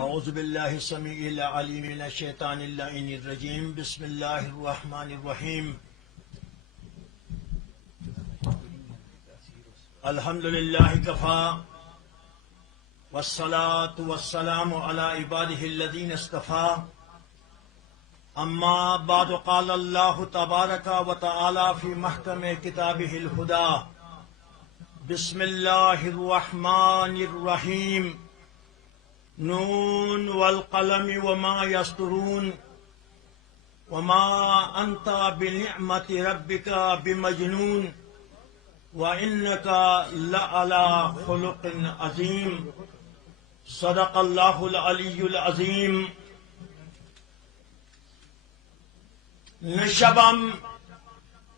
اعوذ باللہ السمیع العلیم من الشیطان اللعین الرجیم بسم اللہ الرحمن الرحیم الحمد للہ کفا والصلاة والسلام علی عبادہ الذین اصطفا اما بعد قال اللہ تبارک و تعالی فی محکم کتابہ الہدی بسم اللہ الرحمن الرحیم نون والقلم وما يسطرون وما أنت بنعمة ربك بمجنون وإنك لعلى خلق عظيم صدق الله العلي العظيم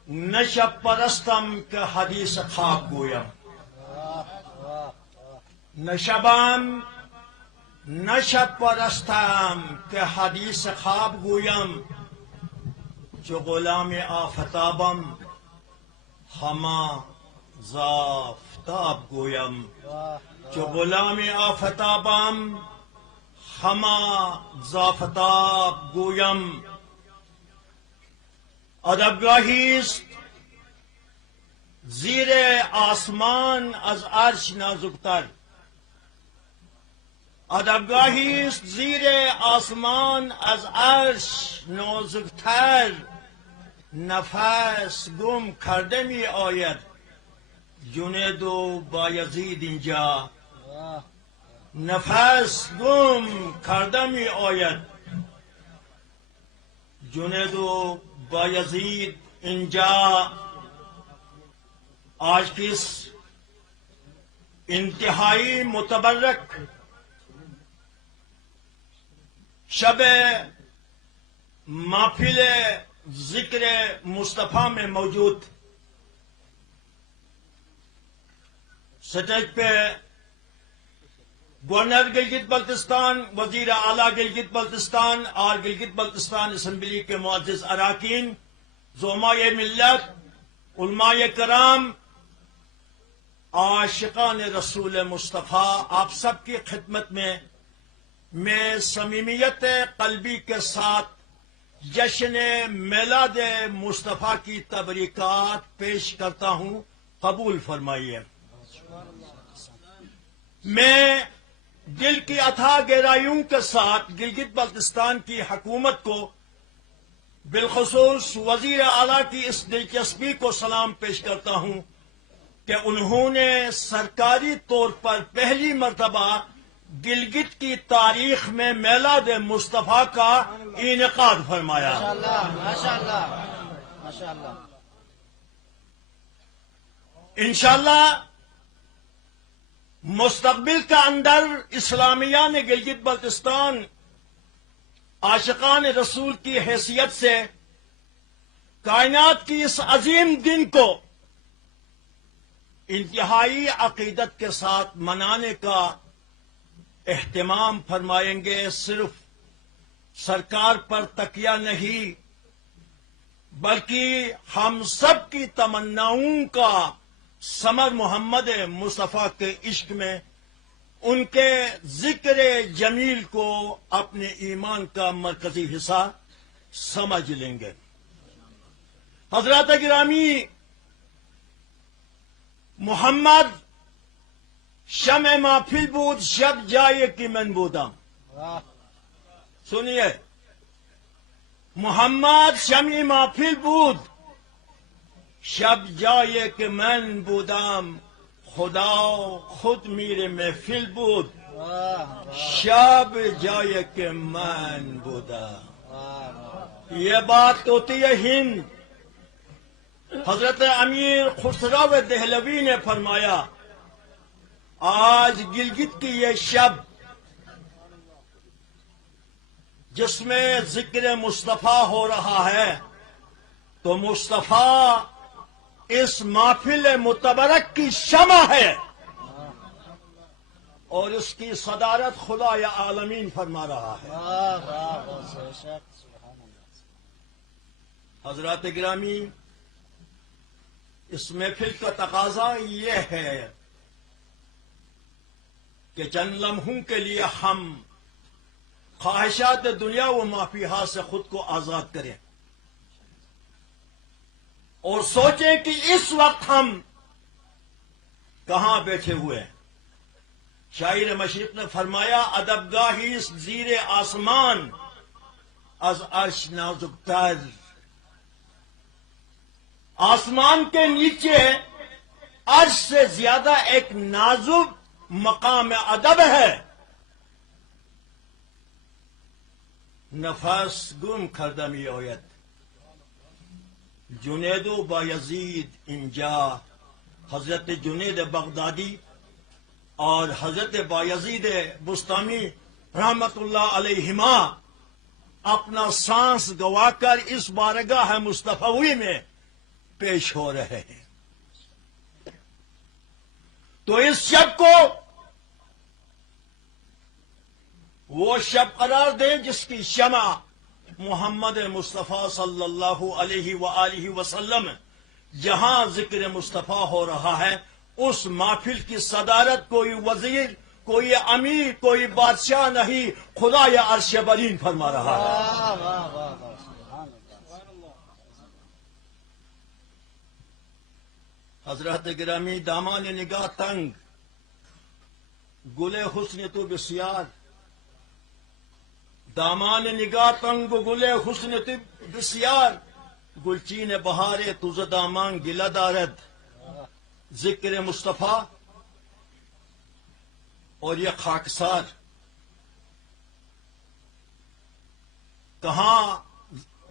نشب پرستم که حدیث خواب گویم نشب پرستم که حدیث خواب گویم چو غلام آفتابم ہما زافتاب گویم چو غلام آفتابم ہما زافتاب گویم ادبگاهی است زیر آسمان از عرش نازکتر ادبگاهی است زیر آسمان از عرش نازکتر نفس گم کرده می آید جنید و بایزید اینجا نفس گم کرده می آید جنید و بایزید اینجا آج کی اس انتہائی متبرک شب محفل ذکر مصطفیٰ میں موجود سٹیج پہ گورنر گلگت بلتستان وزیر اعلیٰ گلگت بلتستان اور گلگت بلتستان اسمبلی کے معزز اراکین زعمائے ملت علماء کرام عاشقان رسول مصطفیٰ آپ سب کی خدمت میں صمیمیت قلبی کے ساتھ جشن میلاد مصطفیٰ کی تبریکات پیش کرتا ہوں قبول فرمائیے میں دل کی اتھا گہرائیوں کے ساتھ گلگت بلتستان کی حکومت کو بالخصوص وزیر اعلیٰ کی اس دلچسپی کو سلام پیش کرتا ہوں کہ انہوں نے سرکاری طور پر پہلی مرتبہ گلگت کی تاریخ میں میلاد مصطفیٰ کا انعقاد فرمایا انشاءاللہ مستقبل کا اندر اسلامیان گلگت بلتستان عاشقان رسول کی حیثیت سے کائنات کی اس عظیم دن کو انتہائی عقیدت کے ساتھ منانے کا اہتمام فرمائیں گے صرف سرکار پر تکیہ نہیں بلکہ ہم سب کی تمناؤں کا ثمر محمد مصطفیٰ کے عشق میں ان کے ذکر جمیل کو اپنے ایمان کا مرکزی حصہ سمجھ لیں گے حضرات گرامی محمد شمع محفل بود شب جائے کہ من بودم سنیے محمد شمع محفل بود شب جائے کہ من بودم خدا خود میرے محفل بود شب جائے کہ من بودم یہ بات ہوتی ہے ہند حضرت امیر خسرو دہلوی نے فرمایا آج گلگت کی یہ شب جس میں ذکر مصطفیٰ ہو رہا ہے تو مصطفیٰ اس محفل متبرک کی شمع ہے اور اس کی صدارت خدا یا عالمین فرما رہا ہے حضرات گرامی اس محفل کا تقاضا یہ ہے کہ چند لمحوں کے لیے ہم خواہشات دنیا و مافیہات سے خود کو آزاد کریں اور سوچیں کہ اس وقت ہم کہاں بیٹھے ہوئے ہیں۔ شاعر مشرق نے فرمایا ادبگاہی زیر آسمان از عرش نازک تر، آسمان کے نیچے عرش سے زیادہ ایک نازک مقام ادب ہے۔ نفس گم کردمی آید جنید و بایزید اینجا، حضرت جنید بغدادی اور حضرت بایزید بستامی رحمت اللہ علیہما اپنا سانس گوا کر اس بارگاہ مصطفی میں پیش ہو رہے ہیں۔ تو اس شب کو وہ شب قرار دیں جس کی شمع محمد مصطفیٰ صلی اللہ علیہ وآلہ وسلم جہاں ذکر مصطفیٰ ہو رہا ہے اس محفل کی صدارت کوئی وزیر، کوئی امیر، کوئی بادشاہ نہیں، خدا یا عرش برین فرما رہا ہے۔ حضرت گرامی دامان نگاہ تنگ، گل حسن تو بسیار، دامان نگاہ تنگ گل حسن تو بسیار، گلچین بہار تز دامان گلہ دارد، ذکر مصطفیٰ اور یہ خاکسار کہاں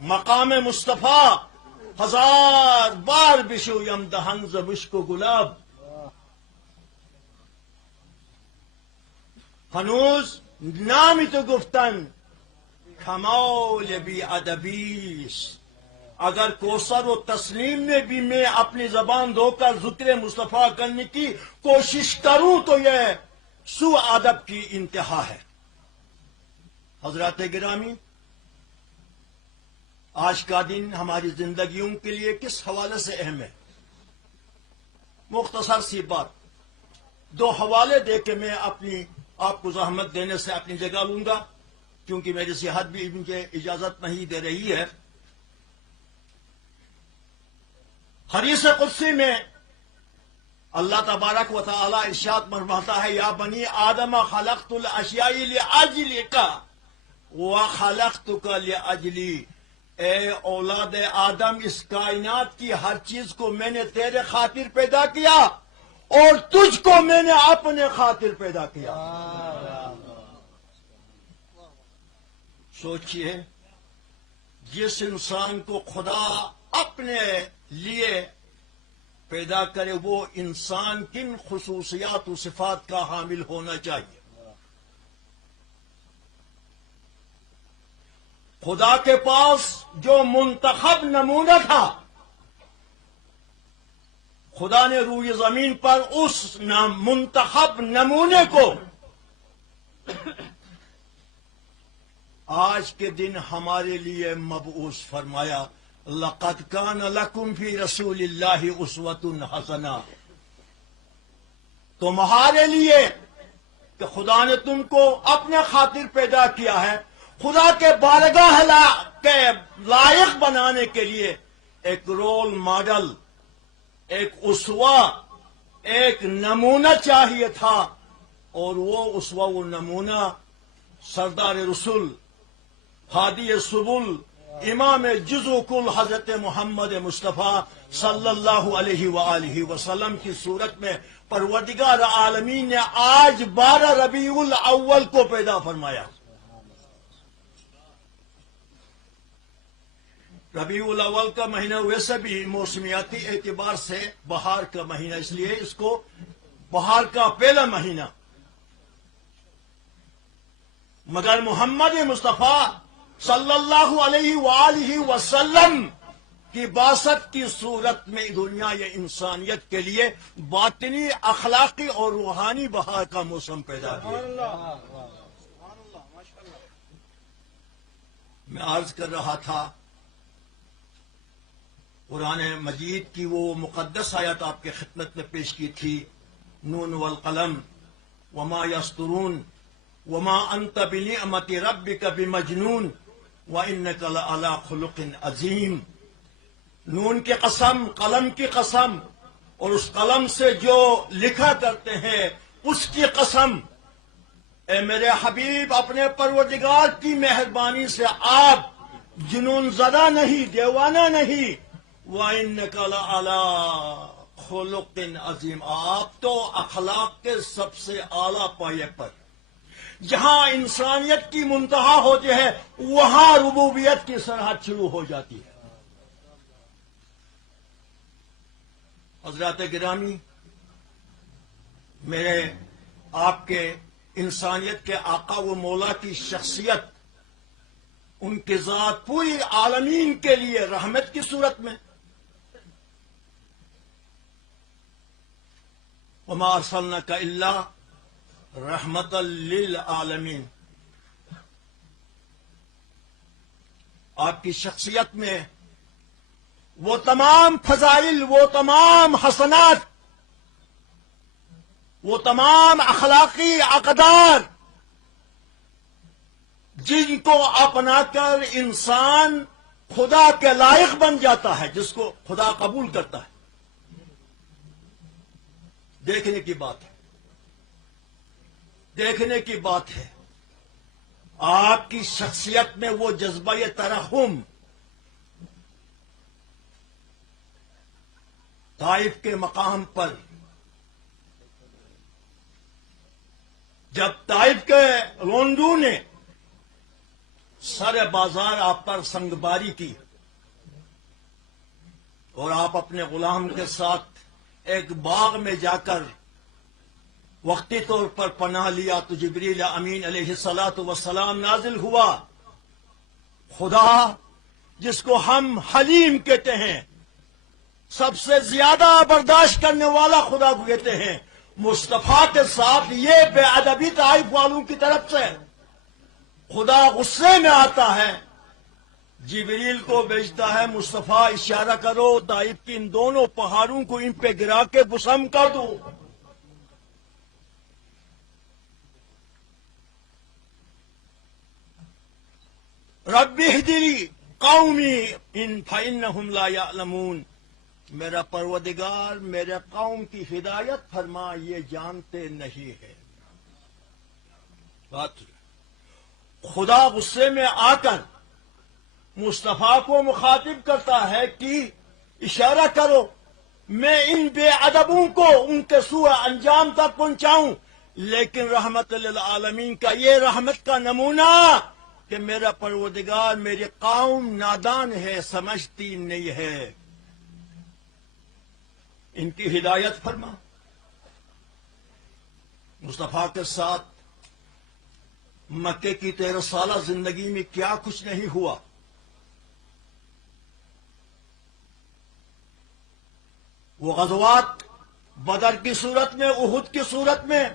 مقام مصطفیٰ ہزار بار بشو یم دہن ز مشک و گلاب، ہنوز نامی تو گفتن کمال بی ادبیس، اگر کوثر و تسلیم میں بھی میں اپنی زبان دھو کر ذکر مصطفیٰ کرنے کی کوشش کروں تو یہ سو ادب کی انتہا ہے۔ حضرات گرامی، آج کا دن ہماری زندگیوں کے لیے کس حوالے سے اہم ہے؟ مختصر سی بات، دو حوالے دے کے میں آپ کو زحمت دینے سے اپنی جگہ لوں گا کیونکہ میری صحت بھی مجھے اجازت نہیں دے رہی ہے۔ حدیث قدسی میں اللہ تبارک و تعالی ارشاد فرماتا ہے یا بنی آدم خلقت الاشیاء لاجلک وخلقتک لاجلی، اے اولاد آدم اس کائنات کی ہر چیز کو میں نے تیرے خاطر پیدا کیا اور تجھ کو میں نے اپنے خاطر پیدا کیا۔ سوچئے جس انسان کو خدا اپنے لیے پیدا کرے وہ انسان کن خصوصیات و صفات کا حامل ہونا چاہیے۔ خدا کے پاس جو منتخب نمونہ تھا، خدا نے روئے زمین پر اس منتخب نمونے کو آج کے دن ہمارے لیے مبعوث فرمایا۔ لقد کان لکم فی رسول اللہ اسوۃ حسنہ، تمہارے لیے کہ خدا نے تم کو اپنے خاطر پیدا کیا ہے، خدا کے بارگاہ کے لائق بنانے کے لیے ایک رول ماڈل، ایک اسوہ، ایک نمونہ چاہیے تھا، اور وہ اسوہ و نمونہ سردار رسول، ہادی سبل، امام جزو کل حضرت محمد مصطفیٰ صلی اللہ علیہ وآلہ وسلم کی صورت میں پروردگار عالمین نے آج 12 ربیع الاول کو پیدا فرمایا۔ ربیع الاول کا مہینہ ویسے بھی موسمیاتی اعتبار سے بہار کا مہینہ، اس لیے اس کو بہار کا پہلا مہینہ، مگر محمد مصطفیٰ صلی اللہ علیہ وآلہ وسلم کی بعثت کی صورت میں دنیا یا انسانیت کے لیے باطنی، اخلاقی اور روحانی بہار کا موسم پیدا کیا۔ میں عرض کر رہا تھا قرآن مجید کی وہ مقدس آیت آپ کے خدمت میں پیش کی تھی، نون والقلم وما یسطرون، وما انت بنعمت ربک بمجنون وانک لعلی خلق عظیم. نون کی قسم، قلم کی قسم، اور اس قلم سے جو لکھا کرتے ہیں اس کی قسم. اے میرے حبیب، اپنے پروردگار کی مہربانی سے آپ جنون زدہ نہیں، دیوانہ نہیں. وَإِنَّكَ لَعَلَىٰ خُلُقٍ عظیم، آپ تو اخلاق کے سب سے اعلیٰ پایے پر. جہاں انسانیت کی منتہا ہوتی ہے وہاں ربوبیت کی سرحد شروع ہو جاتی ہے. حضرات گرامی، میرے آپ کے انسانیت کے آقا و مولا کی شخصیت، ان کی ذات پوری عالمین کے لیے رحمت کی صورت میں. وما ارسلناک الا رحمتا للعالمین. آپ کی شخصیت میں وہ تمام فضائل، وہ تمام حسنات، وہ تمام اخلاقی اقدار جن کو اپنا کر انسان خدا کے لائق بن جاتا ہے، جس کو خدا قبول کرتا ہے. دیکھنے کی بات ہے، دیکھنے کی بات ہے. آپ کی شخصیت میں وہ جذبہ ترحم، طائف کے مقام پر جب طائف کے روندو نے سر بازار آپ پر سنگباری کی اور آپ اپنے غلام کے ساتھ ایک باغ میں جا کر وقتی طور پر پناہ لیا تو جبریل امین علیہ الصلاۃ والسلام نازل ہوا. خدا جس کو ہم حلیم کہتے ہیں، سب سے زیادہ برداشت کرنے والا خدا کو کہتے ہیں، مصطفیٰ کے ساتھ یہ بے ادبی طائف والوں کی طرف سے خدا غصے میں آتا ہے. جبریل کو بھیجتا ہے، مصطفیٰ اشارہ کرو طائف کی ان دونوں پہاڑوں کو ان پہ گرا کے بسم کر دو. رب اہدنی قومی ان فانہم لا یعلمون. میرا پروردگار میرے قوم کی ہدایت فرما، یہ جانتے نہیں ہے. بات خدا غصے میں آ کر مصطفیٰ کو مخاطب کرتا ہے کہ اشارہ کرو میں ان بے ادبوں کو ان کے سوء انجام تک پہنچاؤں. لیکن رحمت للعالمین کا یہ رحمت کا نمونہ کہ میرا پروردگار میری قوم نادان ہے، سمجھتی نہیں ہے، ان کی ہدایت فرما. مصطفیٰ کے ساتھ مکے کی 13 سالہ زندگی میں کیا کچھ نہیں ہوا. وہ غزوات بدر کی صورت میں، احد کی صورت میں،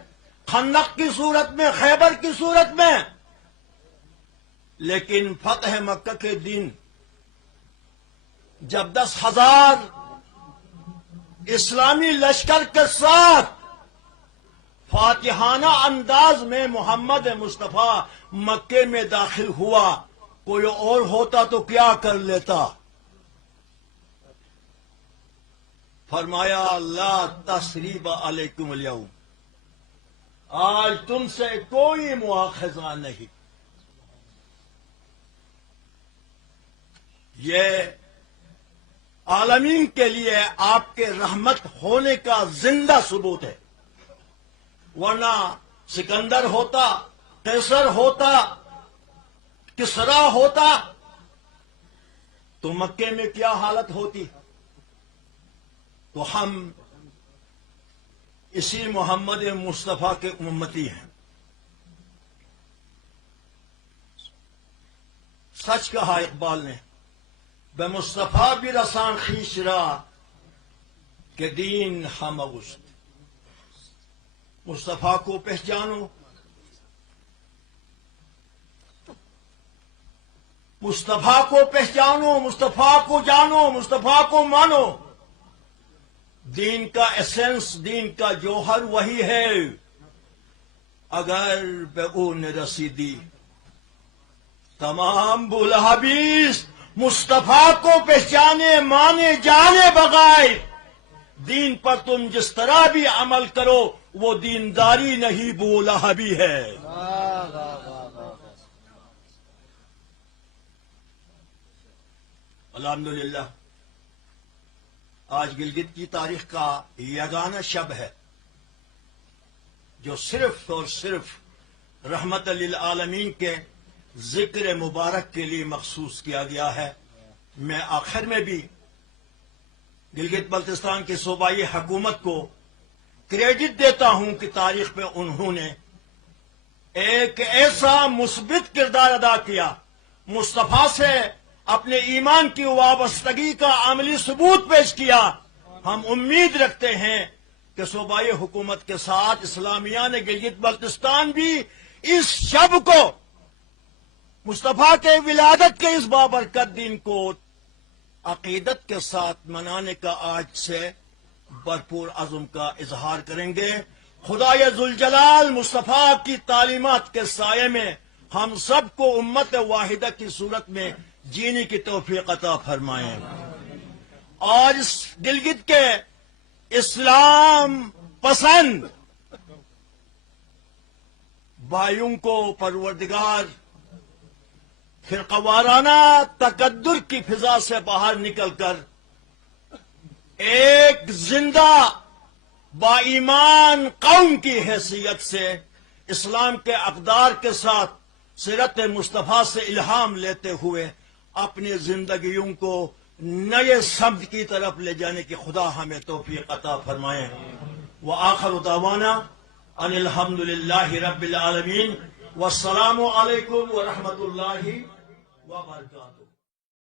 خندق کی صورت میں، خیبر کی صورت میں، لیکن فتح مکہ کے دن جب 10,000 اسلامی لشکر کے ساتھ فاتحانہ انداز میں محمد مصطفیٰ مکے میں داخل ہوا، کوئی اور ہوتا تو کیا کر لیتا. فرمایا لا تثریب علیکم اليوم، آج تم سے کوئی مواخذہ نہیں. یہ عالمین کے لیے آپ کے رحمت ہونے کا زندہ ثبوت ہے. ورنہ سکندر ہوتا، قیصر ہوتا، کسرا ہوتا تو مکے میں کیا حالت ہوتی. تو ہم اسی محمد مصطفیٰ کے امتی ہیں. سچ کہا اقبال نے، بے مصطفیٰ بھی رسان خیش را کہ دین ہم اگست. مصطفیٰ کو پہچانو، مصطفیٰ کو پہچانو، مصطفیٰ کو جانو، مصطفیٰ کو مانو. دین کا ایسنس، دین کا جوہر وہی ہے. اگر به او نرسیدی. تمام بولہبیس مصطفیٰ کو پہچانے مانے جانے بغیر دین پر تم جس طرح بھی عمل کرو وہ دینداری نہیں بولہبی ہے. الحمدللہ آج گلگت کی تاریخ کا یگانہ شب ہے جو صرف اور صرف رحمت للعالمین کے ذکر مبارک کے لیے مخصوص کیا گیا ہے. میں آخر میں بھی گلگت بلتستان کی صوبائی حکومت کو کریڈٹ دیتا ہوں کہ تاریخ میں انہوں نے ایک ایسا مثبت کردار ادا کیا، مصطفیٰ سے اپنے ایمان کی وابستگی کا عملی ثبوت پیش کیا. ہم امید رکھتے ہیں کہ صوبائی حکومت کے ساتھ اسلامیہ نے گلگت بلتستان بھی اس شب کو مصطفیٰ کے ولادت کے اس بابرکت دن کو عقیدت کے ساتھ منانے کا آج سے بھرپور عزم کا اظہار کریں گے. خدای ذوالجلال مصطفیٰ کی تعلیمات کے سائے میں ہم سب کو امت واحدہ کی صورت میں جینے کی توفیق عطا فرمائیں. اور اس گلگت کے اسلام پسند بھائیوں کو پروردگار فرقہ وارانہ تقدر کی فضا سے باہر نکل کر ایک زندہ با ایمان قوم کی حیثیت سے اسلام کے اقدار کے ساتھ سیرت مصطفیٰ سے الہام لیتے ہوئے اپنی زندگیوں کو نئے سمت کی طرف لے جانے کی خدا ہمیں توفیق عطا فرمائے. وآخر دعوانا ان الحمدللہ رب العالمین والسلام علیکم ورحمۃ اللہ وبرکاتہ.